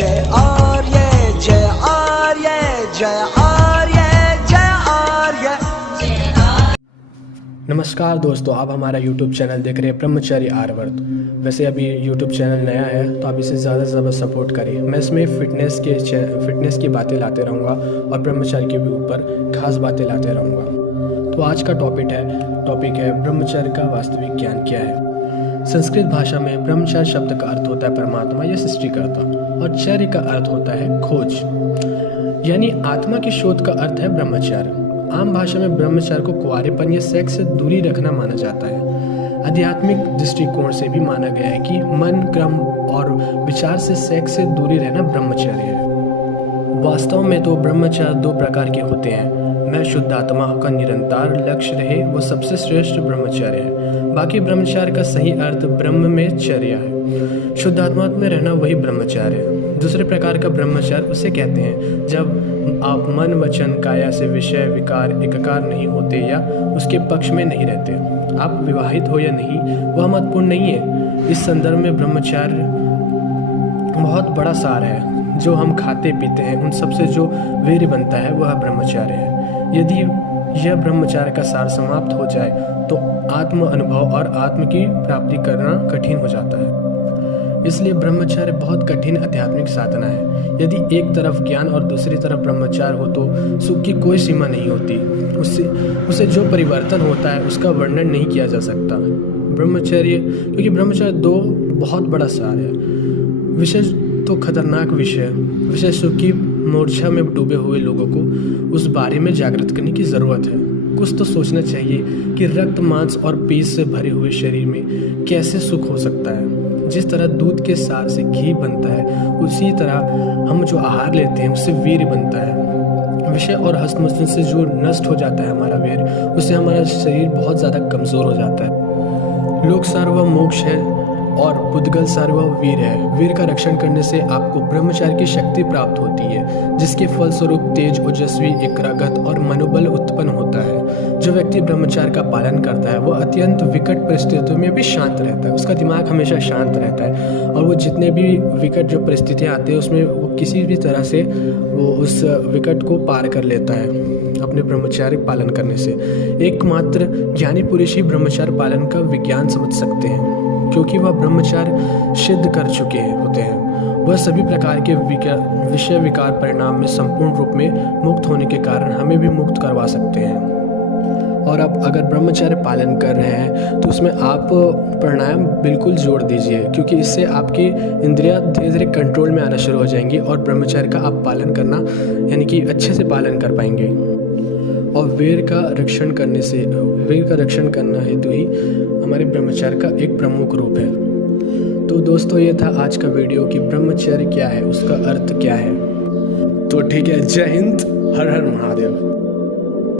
जय आर्य जय आर्य जय आर्य जय आर्य। नमस्कार दोस्तों, आप हमारा YouTube चैनल देख रहे हैं ब्रह्मचर्य आर्यवर्त। वैसे अभी YouTube चैनल नया है तो आप इसे ज़्यादा से ज़्यादा सपोर्ट करिए। मैं इसमें फिटनेस की बातें लाते रहूँगा और ब्रह्मचर्य के ऊपर खास बातें लाते रहूँगा। तो आज का टॉपिक है ब्रह्मचर्य का वास्तविक ज्ञान क्या है। संस्कृत भाषा में ब्रह्मचर्य शब्द का अर्थ होता है परमात्मा या सृष्टिकर्ता, और चर्य का अर्थ होता है खोज, यानी आत्मा की शोध का अर्थ है ब्रह्मचर्य। आम भाषा में ब्रह्मचर्य को कुंवारेपन या सेक्स से दूरी रखना माना जाता है। आध्यात्मिक दृष्टिकोण से भी माना गया है कि मन, क्रम और विचार से सेक्स से दूरी रहना ब्रह्मचर्य है। वास्तव में तो ब्रह्मचर्य दो प्रकार के होते हैं। मैं शुद्धात्मा का निरंतर लक्ष्य रहे वो सबसे श्रेष्ठ ब्रह्मचर्य है। बाकी ब्रह्मचर्य का सही अर्थ ब्रह्म में चर्या है। शुद्धात्मा में रहना वही ब्रह्मचर्य है। दूसरे प्रकार का ब्रह्मचर्य उसे कहते हैं जब आप मन, वचन, काया से विषय विकार एकाकार नहीं होते या उसके पक्ष में नहीं रहते। आप विवाहित हो या नहीं वह महत्वपूर्ण नहीं है। इस संदर्भ में ब्रह्मचर्य बहुत बड़ा सार है। जो हम खाते पीते हैं उन सबसे जो वीर्य बनता है वह ब्रह्मचर्य है। यदि यह ब्रह्मचर्य का सार समाप्त हो जाए तो आत्म अनुभव और आत्म की प्राप्ति करना कठिन हो जाता है। इसलिए ब्रह्मचर्य बहुत कठिन आध्यात्मिक साधना है। यदि एक तरफ ज्ञान और दूसरी तरफ ब्रह्मचर्य हो तो सुख की कोई सीमा नहीं होती। उससे जो परिवर्तन होता है उसका वर्णन नहीं किया जा सकता। क्योंकि ब्रह्मचर्य दो बहुत बड़ा सार है। विशेष तो खतरनाक विषय सुख की मूर्छा में डूबे हुए लोगों को उस बारे में जागृत करने की ज़रूरत है। कुछ तो सोचना चाहिए कि रक्त, मांस और पीस से भरे हुए शरीर में कैसे सुख हो सकता है। जिस तरह दूध के सार से घी बनता है उसी तरह हम जो आहार लेते हैं उससे वीर्य बनता है। विषय और हस्तमस्तक से जो नष्ट हो जाता है हमारा वीर्य, उससे हमारा शरीर बहुत ज़्यादा कमज़ोर हो जाता है। लोक सार व मोक्ष है और पुद्गल सार व वीर है। वीर का रक्षण करने से आपको ब्रह्मचर्य की शक्ति प्राप्त होती है, जिसके फलस्वरूप तेज, ओजस्वी, एकाग्रत और मनोबल उत्पन्न होता है। जो व्यक्ति ब्रह्मचर्य का पालन करता है वह अत्यंत विकट परिस्थितियों में भी शांत रहता है। उसका दिमाग हमेशा शांत रहता है और वो जितने भी विकट जो परिस्थितियाँ आती है उसमें वो किसी भी तरह से वो उस विकट को पार कर लेता है अपने ब्रह्मचर्य पालन करने से। एकमात्र ज्ञानी पुरुष ही ब्रह्मचर्य पालन का विज्ञान समझ सकते हैं, क्योंकि वह ब्रह्मचर्य सिद्ध कर चुके होते हैं। वह सभी प्रकार के विषय विकार परिणाम में संपूर्ण रूप में मुक्त होने के कारण हमें भी मुक्त करवा सकते हैं। और अब अगर ब्रह्मचर्य पालन कर रहे हैं तो उसमें आप प्राणायाम बिल्कुल जोड़ दीजिए, क्योंकि इससे आपकी इंद्रियां धीरे धीरे कंट्रोल में आना शुरू हो जाएंगी और ब्रह्मचर्य का आप पालन करना यानी कि अच्छे से पालन कर पाएंगे। और वीर का रक्षण करना हेतु ही हमारे ब्रह्मचर्य का एक प्रमुख रूप है। तो दोस्तों, ये था आज का वीडियो कि ब्रह्मचर्य क्या है, उसका अर्थ क्या है। तो ठीक है, जय हिंद, हर हर महादेव।